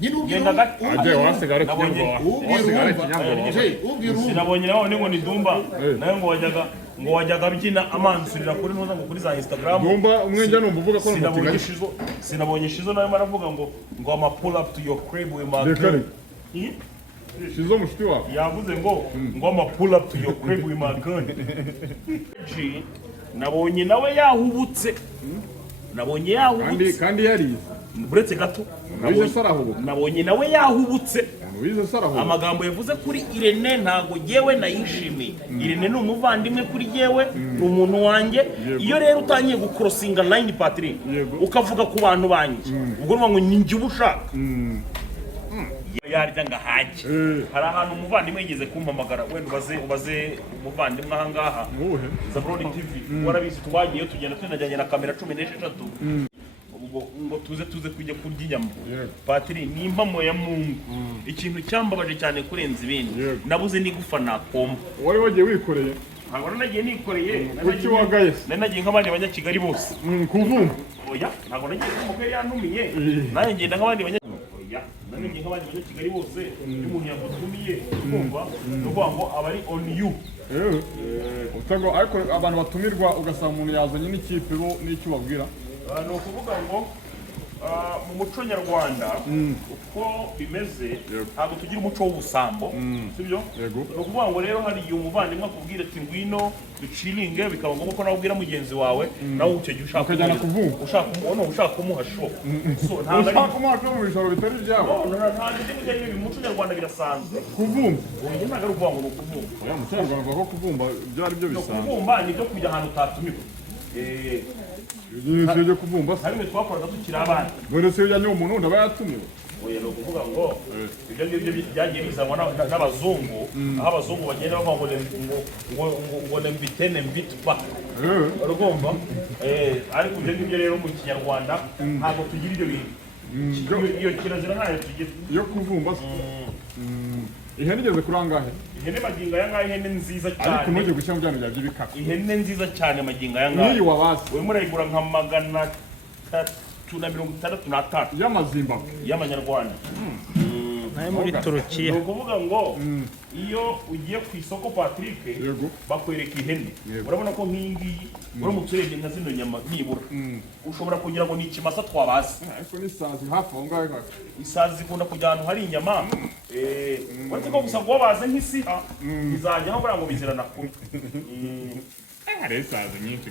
ngenda ajye wasigara sinabonye nawe ngo ni Dumba nawe ngo wajyaga byina amansurira kuri ntuza ngo kuri za Instagram Dumba umwenja numva uvuga ko sinabonye Shizo nawe maravuga ngo ama pull up to your crib with my girl. Shizo mushiti wawe yavuze ngo ama pull up to your crib with my girl. Nabonye nawe yahubutse kandi yarize buretse gato nabonye nawe yahubutse amagambo yavuze kuri Irene ntago yewe nayishimiye. Irene ni umuvandimwe kuri yewe ni umuntu wanjye. Iyo rero utangiye gukrosinga line Patrick ukavuga ku bantu banjye ubwo ngo ninjye ubushaka yarya ngahaje. Hari ahantu umuvandimwe yigeze kumpamagara wenda ubaze umuvandimwe aha ngaha za Borooo TV warabizi twagiye tugenda tunajyanye na kamera 16 ngo tuze kujya kurya inyama. Patiri ni impamo ya Mungu. Ikintu cyambabaje cyane kurenza ibindi nabuze nigufa nakomba. Wari wagiye wikoreye ntabwo nagiye nikoreye kuki wagaye nagiye nk'abandi banyakigali bose kuvuma oya ntabwo nagiye kumuke yantumiye naye ngenda nk'abandi banyakigali nanjye nk'abandi banyakigali bose umuntu yagutumiye kumva nuvuga ngo abari on you utago ariko abantu batumirwa ugasanga umuntu yazanye n'ikipe bo n'icyo babwira no kuvuga ngo mu muco nyarwanda uko bimeze ntabwo tugira umuco w'ubusambo sibyo no kuvuga ngo rero hari umuvandimwe akubwira ati ngwino ducilinge bikaba ngombwa ko nawe ubwira mugenzi wawe nawe icyo gihe ushaka kumuha show so ntabwo ari kumuha show mu bijoro bitari byabo ntabwo ndi mu muco nyarwanda birasanzwe kuvumba ntabwo ari ukuvuga ngo kuvumba oya mu cyangwa bavuga ko kuvumba byari byo bisanzwe kuvumba ni byo kujya ahantu utatumirwa Ibyo kuvumba harimo twakoraga tukiri abana none se yajya umuntu ndaba yatumiwe oya no kuvuga ngo ibyo ngibyo byagiye bizanwa n'abazungu aho abazungu bagenda bavuga ngo mbitene mbitwa urugomba ariko ibyo ngibyo rero mu kinyarwanda ntabwo tugira ibyo bintu iyo kirazira ntayo tugira yo kuvumba ihene igeze kuri angahe ihene magingo aya ngaya ihene nziza cyane ariko nujye gushyira mu byano bya by'ibikaka ihene nziza cyane magingo aya ngaya niyi wabazi we murayigura nka 365 y'amazimbabwe y'amanyarwanda nayo muri Turukiya. Ni ukuvuga ngo iyo ugiye ku isoko Patrick bakwereka ihene urabona ko nk'iyi ngiyi uramutse urebye nka zino nyama nibura ushobora kugira ngo ni ikimasa twabaze ariko n'isazi hafi aho ngaho isazi zikunda kujya ahantu hari inyama uretse ko gusa ngo wabaze nk'isiha bizajyaho buriya ngo bizirana kure hari isazi nyinshi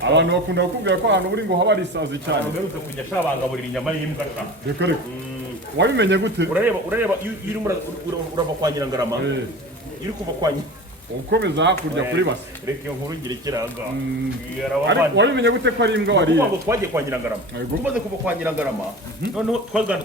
abantu bakunda kukubwira ko ahantu buri ngo haba ari isazi cyane uherutse kujya shabangaburira inyama y'imbwa reka wabimenye gute urareba iyo urava kwa Nyirangarama iri kuva kwa ukomeza hakurya kuri base reka iyo nkuru ngire kiranga wabimenye gute ko ari imbwa wariye ubwo twagiye kwa Nyirangarama tumaze kuva kwa Nyirangarama noneho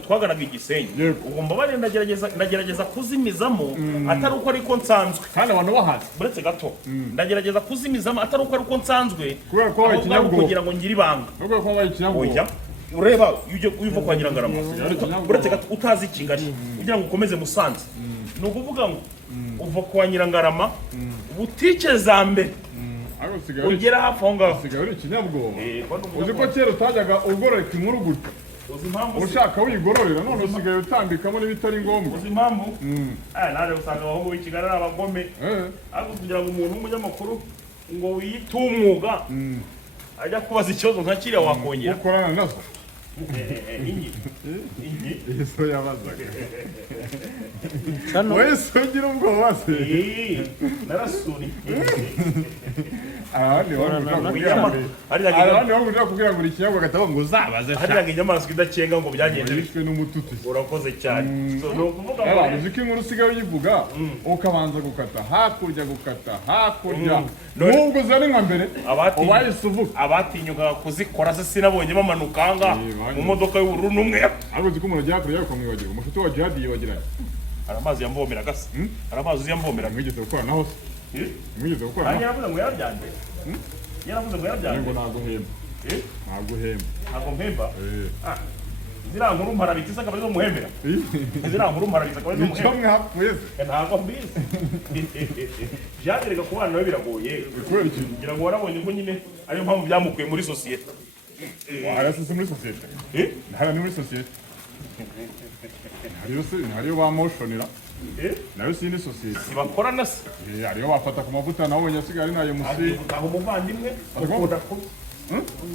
twaganaga Igisenyi ugomba bari ndagerageza kuzimizamo atari uko ariko nsanzwe kandi abantu bahazi buretse gato ndagerageza kuzimizamo atari uko ariko nsanzwe kubera ko wabaye ikinyabwoba kugira ngo ngire ibanga kubera ko wabaye ikinyabwoba ureba iyo uva kwa Nyirangarama buretse gato utazi Kigali kugira ngo ukomeze Musanze ni ukuvuga ngo uva kwa Nyirangarama butike za mbere ugera hafi aho ngaho usigaye uri ikinyabwoba uzi ko kera utajyaga ugororeka inkuru gutya ushaka wigororera none usigaye utambikamo n'ibitari ngombwa uzi impamvu naje usanga abahungu b'i Kigali ari abagome ariko kugira ngo umuntu w'umunyamakuru ngo wiyite umwuga ajya kubaza ikibazo nka kiriya wakongera ukorana nazo inyi eso yabazaga wese ugira ubwoba se narasuri abandi bavuga kugira ngo ikinyabwo gatabo ngo uzabaze hariya inyamaswa idacenga ngo byagenze bishwe n'umututu urakoze cyane no kuvuga ngo abantu uzi ko inkuru usigaye uyivuga ukabanza gukata hakurya nubwo zari nka mbere ubayise uvuga abatinyuka kuzikora se sinabonye bamanuka ahangaha mu modoka y'ubururu n'umweru ariko uzi ko umuntu agiye hakurya ukamwibagirwa umushuti wa jihadi yibagiranye hari amazi yambomera gase hari amazi yambomera mwigeze gukoranaho se mwigeze gukoranaho yaravuze ngo yarabyanje ngo ntabwo hemba ntabwo mpemba ziriya nkuru mparabitse se akaba arizo muhembera ziriya nkuru mparabitse akaba arizo muhembera nicyo mwapfuye se ntabwo mbizi byagereka ku bana nawe biragoye kugira ngo warabonye ko nyine ariyo mpamvu byamukuye muri sosiyete harasise muri sosiyete hari muri sosiyete hariyo ba motionira nayo sindi sosiyete bakorana se hariyo bafata ku mavuta nawe nyasigaye nayo musi aho umuvandimwe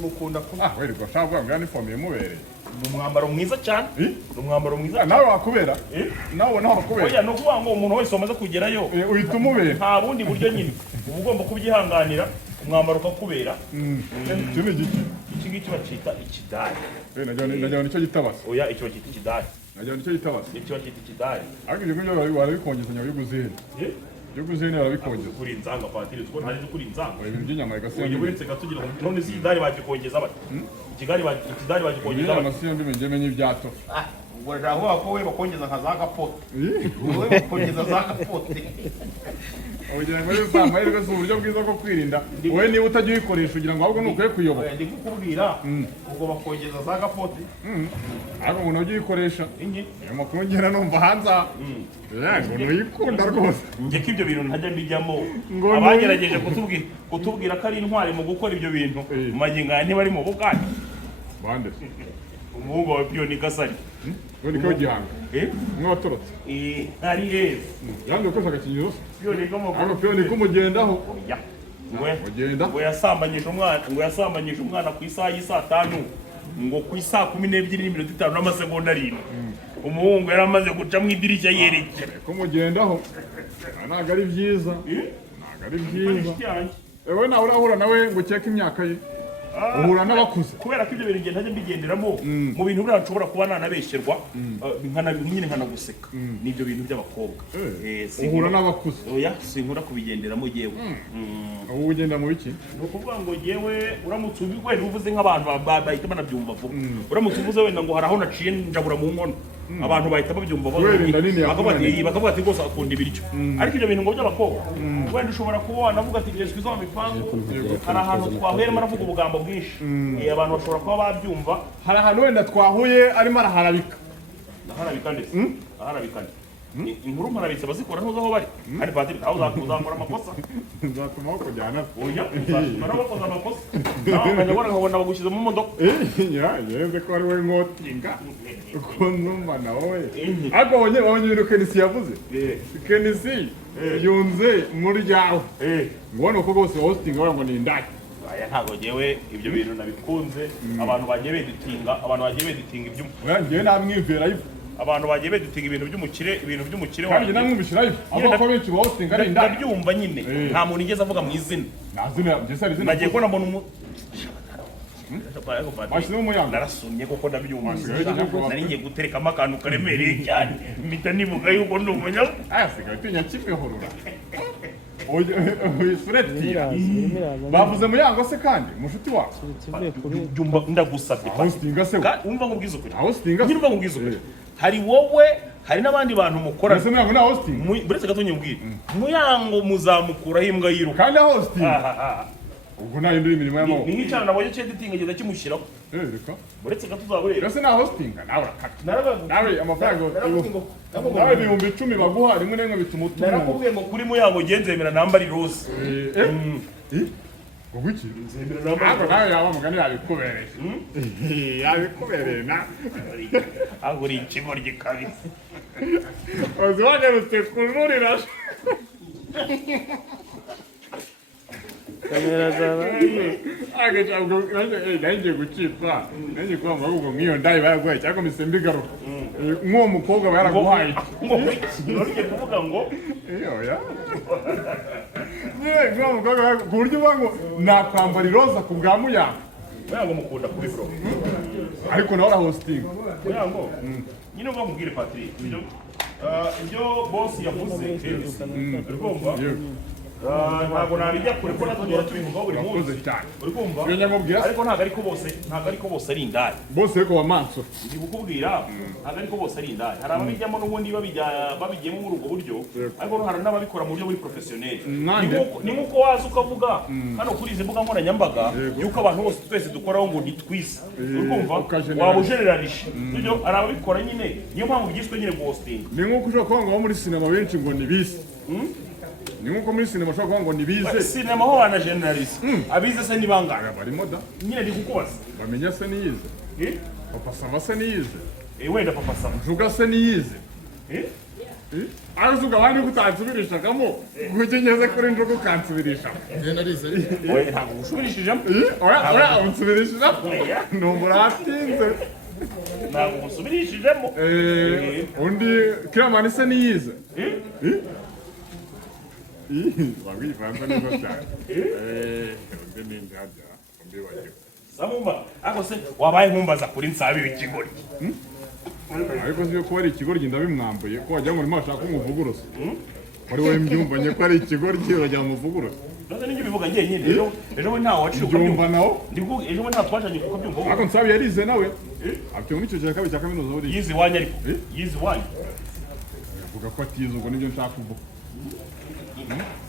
mukunda kuba weriko shaka bwa ni forme mubereye umwambaro mwiza cyane umwambaro mwiza nawe wakubera nawe wakubera oya no kuvuga ngo umuntu wese wamaze kugerayo uhita umubera nta bundi buryo nyine uba ugomba kubyihanganira umwambaro ukakubera cyo ni giki iki ngiki bacita ikidari najya nicyo gitabasa oya icyo bacita ikidari najya nicyo gitabasa icyo bacita ikidari ariko ibyo ngibyo barabikongezanya y'uguzene y'uguzene barabikongeza kuri inzanga patiri uko ntari kuri inzanga ibintu by'inyama igasenga uretse gatugira ngo none si ikidari bagikongeza bate ikidari bagikongeza bate amasiyo ndime njye menye ibyato ubwo raho ko we bakongeza nka za gapoto we bakongeza za gapoto ugira ngo rero amahirwe si uburyo bwiza bwo kwirinda wowe niba utajya uyikoresha ugira ngo ahubwo nukwiye kuyoboka ndi kukubwira ubwo bakongeza za gapoto ariko umuntu ujya uyikoresha ingi ayo makuru ngera numva hanze aha ngo nuyikunda rwose njye ko ibyo bintu ntajya mbijyamo abagerageje kutubwira ko ari intwari mu gukora ibyo bintu magingo aya ntibari mu bugani bande umuhungu wa piyoni gasari we niko gihanga umwe watorotse ari heza yanze gukoresha agakingirizo piyoni ariko piyoni kumugendaho ngo yasambanyije umwana ku isaha y'isaa tanu ngo ku isaa 12:5 n'amasegonda 7 umuhungu yari amaze guca mu idirishya yerekera kumugendaho ntabwo ari byiza ntabwo ari byiza ewe nawe urahura nawe ngo ukeke imyaka ye uhura n'abakuze kubera ko ibyo bintu ngenda njya mbigenderamo mu bintu buriya nshobora kuba nanabesherwa nyine nkanaguseka n'ibyo bintu by'abakobwa uhura n'abakuze oya sinkura kubigenderamo yewe ubu ugenda mu biki ni ukuvuga ngo yewe uramutse wenda uvuze nk'abantu bahita banabyumva vuba uramutse uvuze wenda ngo hari aho naciye njabura mu nkono abantu bahita babyumva bakavuga ati rwose akunda ibiryo ariko ibyo bintu ngo by'abakobwa wenda ushobora kuba wanavuga ati ngiye twiza mu mipangu hari ahantu twahuye arimo aravuga ubugambo bwinshi abantu bashobora kuba babyumva hari ahantu wenda twahuye arimo araharabika ndetse aharabika inkuru mparabitse bazikora ntuzi aho bari ari patiri aho uzakora amakosa nzatuma kujyana oya uzatuma bakoze amakosa nkabona nkabona bagushyize mu modoka yeze ko ari we nkotinga uko numva na wowe ariko wabonye ibintu Kenisi yavuze Kenisi yunze muri ryawe ngubona uko rwose hosting wagira ngo ni indaya aya ntabwo ngewe ibyo bintu nabikunze abantu bagiye beditinga ibyo ngewe namwivera ivu abantu bagiye bedutinga ibintu by'umukire kandi namwumvishira ivu avuga ko benshi hosting ari indaya ndabyumva nyine nta muntu igeze avuga mu izina nagiye kubona mbona bashyizemo umuyango narasumye kuko ndabyumva nari ngiye guterekamo akantu karemereye cyane mpita nibuka yuko ndi umunyabwo asigaye utinya kimihurura uyifuretira bavuze muyango se kandi mushuti wawe ndagusabye hostinga se wumva nkubwiza ukuri hostinga nyine nkubwiza ukuri hari wowe hari n'abandi bantu mukora ese muyango na hosting buretse gato nyubwire muyango muzamukuraho imbwa yiruka kandi hosting ubwo nta yindi mirimo y'amaboko ni nk'icyana nabonye cyo editing agenda kimushyiraho reka buretse gato uzabureba ese na hosting nawe urakata nawe amafaranga nawe 10,000 baguha rimwe na rimwe bituma utuma narakubwiye ngo kuri muyango genzemera nambari rose ngo wiki ntabwo nawe yaba mugani yabikubereye yabikubereye na agura ikimoryi kabisa ozi wagarutse kunurira kamera zaba agacabwo nanjye gucitwa nanjye kuba ngo ahubwo nk'iyo ndayi baraguhaye cyangwa mise mbigaruka nk'uwo mukobwa baraguhaye ntugiye kuvuga ngo oya nk'uwo mukobwa ku buryo uvuga ngo nakwambara iroza ku bwa muyango muyango mukunda kuri bro ariko nawe urahostinga muyango nyine uva mubwire Patrick ibyo boss yavuze urumva ntabwo nabijya kure ko natugera tubivugaho buri munsi uri kumva ariko ntabwo ariko bose ari indaya bose ariko bamansura ndi kukubwira ntabwo ariko bose ari indaya hari ababijyamo n'ubundi babigiyemo muri ubwo buryo ariko hari n'ababikora mu buryo buri professionnel ni nk'uko waza ukavuga hano kuri izi mbuga nkoranyambaga yuko abantu bose twese dukoraho ngo ntitwise uri kumva waba ujeneralishe ibyo hari ababikora nyine niyo mpamvu byiswe nyine guhostinga ni nk'uko ushobora kuvuga ngo abo muri sinema benshi ngo ni bisi ni nk'uko muri sinema ushobora kuvuga ngo ni bize sinema ho wana generalist abize se ni bangahe barimo da nyine ndi kukubaza bamenya se niyize papa sava se niyize wenda papa Sam njuga se niyize aruzuga abandi kutansubirishagamo gukenyeza kuri njuga ukansubirishamo narize oya ntabwo usubirishijemo oya unsubirishijemo numbura hatinze ntabwo usubirishijemo undi kiramani se niyize wabwiye ifaransa neza cyane undi nindi hajya umbibagiwe Samumba ako se wabaye nkumbaza kuri nsabiwe ikigori ariko siyo kuba ari ikigoryi ndabimwambuye ko wagira ngo urimo urashaka umuvuguruse wari wowe mbyumvanye ko ari ikigoryi urajya muvuguruse ndetse n'ibyo bivuga njye nyine ejo we ntawe waciye byumva nawo ejo we nta twajanye kuko byumva ariko nsabi yarize nawe afite muri icyo cya kabiri cya kaminuza buriya yize iwanyu ariko yize iwanyu avuga ko atize ubwo nibyo nshaka kuvuga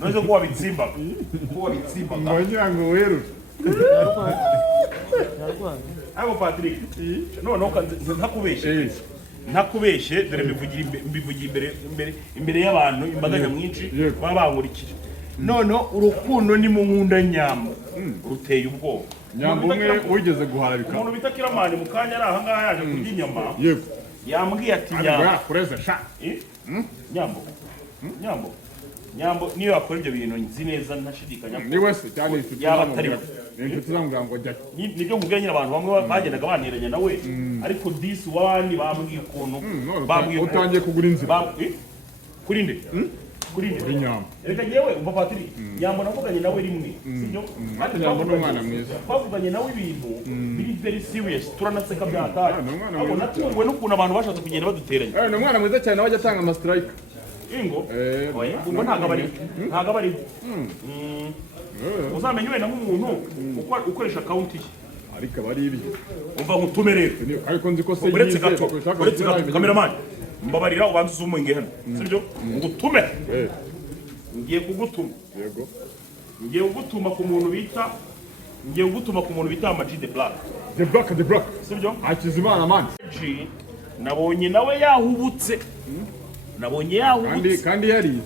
none ko wabitsimba ngira ngo werure ariko Patrick noneho ntakubeshye dore mbivugira imbere y'abantu imbaga nyamwinshi baba bankurikira noneho urukundo ni mu nkunda nyambo ruteye ubwoba nyambo umwe wigeze guharabika umuntu bita Kiramani mu kanya ari aha ngaha yaje kurya inyama yego yambwiye ati nyambo niyo yakora ibyo bintu nzi neza ntashidikanya ni wese cyane inshuti zamubwira ngo jya nibyo nkubwira nyine abantu bamwe bagendaga banteranya nawe ariko disi wani bambwiye ukuntu utangiye kugura inzira kuri nde kuri nyambo reka yewe umva Patrick nyambo navuganye nawe rimwe sibyo nyambo ni umwana mwiza twavuganye nawe ibintu biri very serious turanaseka byataye abo natunguwe n'ukuntu abantu bashatse kugenda baduteranya ni umwana mwiza cyane wajya atanga amastrike ingo ngo ntago bari uzamenye wenda nk'umuntu ukoresha account ye ariko abari ibyo umva nkutume rero ariko nzi ko se uretse gato cameraman mbabarira ubanze uzumunge hano sibyo ngutume ngiye kugutuma yego ngiye kugutuma ku muntu bita Amaji the Black sibyo Hakizimana man nabonye nawe yahubutse kandi yarize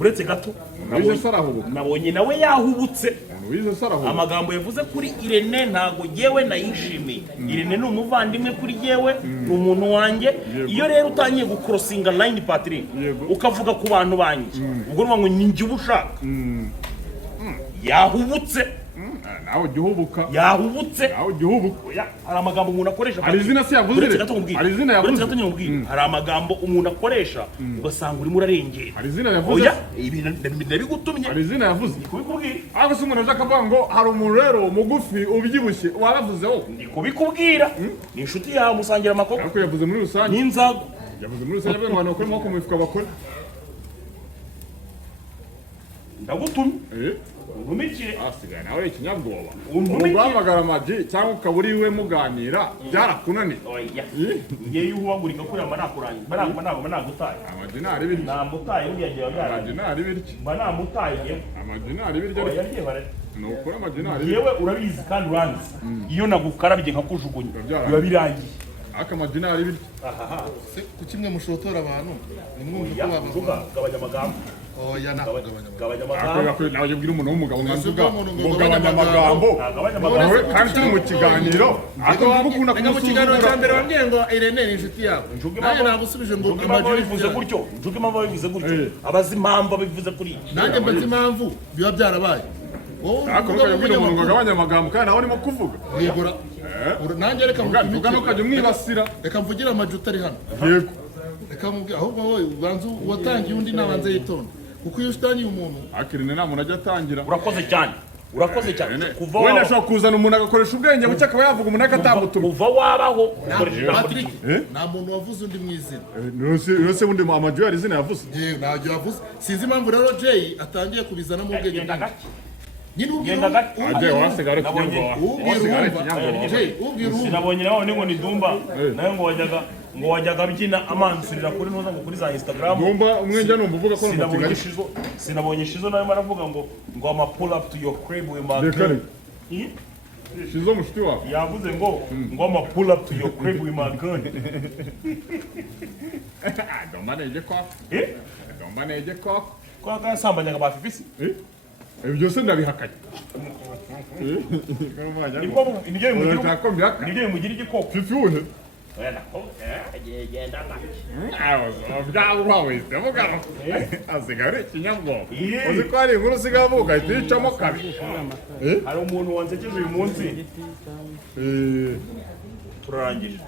uretse gato nabonye nawe yahubutse amagambo yavuze kuri Irene ntago yewe nayishimiye Irene ni umuvandimwe kuri yewe ni umuntu wanjye iyo rero utangiye gukrosinga line Patrick ukavuga ku bantu banjye ubwo urumva ngo ninjye ubushaka yahubutse nawe ugihubuka yahubutse nawe ugihubuka hari amagambo umuntu akoresha hari izina se yavuze hari izina yavuze hari amagambo umuntu akoresha ugasanga urimo urarengera hari izina yavuze ibintu ndabigutumye hari izina yavuze kubikubwira ariko se umuntu ashaka kuvuga ngo hari umuntu rero mugufi ubyibushye waravuzeho ndi kubikubwira ni inshuti yawe musangira amakoko ariko yavuze muri rusange n'inzago yavuze muri rusange abantu bakora amaboko mu mifuka bakora ndagutumye untumikire asigaye nawe ikinyabwoba uguhamagara Amaji cyangwa ukaba uri iwe muganira byarakunaniye ngewe uhubagurika kuri ama nakurangiye ntabwo nagutaye Amaji ntari biryo namutaye undi yagiye Amaji ntari biryo mba namutaye yewe Amaji ntari biryo ni ukuri Amaji ntari biryo yewe urabizi kandi uranzi iyo nagukarabye nkakujugunya biba birangiye ariko Amaji ntari biryo ku kimwe mushotora abantu nimwumve ko bavuga gabanya amagambo oya gabanya amagambo nawe ubwira umuntu w'umugabo nkavuga ngo gabanya amagambo kandi turi mu kiganiro akaba ukunda kumusuzugura cya mbere wambwiye ngo Irene ni inshuti yawe nanjye nagusubije ngo Amaji bivuze gutyo njuga impamvu bivuze gutyo abazi impamvu bivuze kuri nanjye mbazi impamvu biba byarabaye ariko ukabwira umuntu ngo agabanya amagambo kandi nawe urimo kuvuga yegura nanjye reka mvuga ntukajya umwibasira reka mvugire Amaji utari hano yego reka mubwira ahubwo wowe ubanza watangiye undi nabanze yitonda kuko iyo utangiye umuntu akirine nta muntu ajya atangira urakoze cyane kuva wenda ashobora kuzana umuntu agakoresha ubwenge buke akaba yavuga umuntu akatamutuma kuva wabaho Patrick nta muntu wavuze undi mu izina rwose ubundi Amaji yari izina yavuze ntabyo yavuze sinzi impamvu rero Jay atangiye kubizanamo ubwenge bwinshi nyine sinabonye nawe ngo ni Dumba nawe ngo wajyaga byina amansurira kuri ntuza ngo kuri za Instagram Dumba umwenge numva uvuga ko sinabonye Shizo nawe baravuga ngo ama pull up to your crib with my gun Shizo mushiti wawe yavuze ngo ama pull up to your crib with my gun Dumba neje kwa yasambanyaga ba Fifisi ibyo byose ndabihakanye nibyo bimugira igikoko Fifi une wenda ko genda gake byawe wawise mugabo asigaye ikinyabwoba uzi ko hari inkuru usigaye avuga ugahita uyicamo kabiri hari umuntu wansekeje uyu munsi turarangije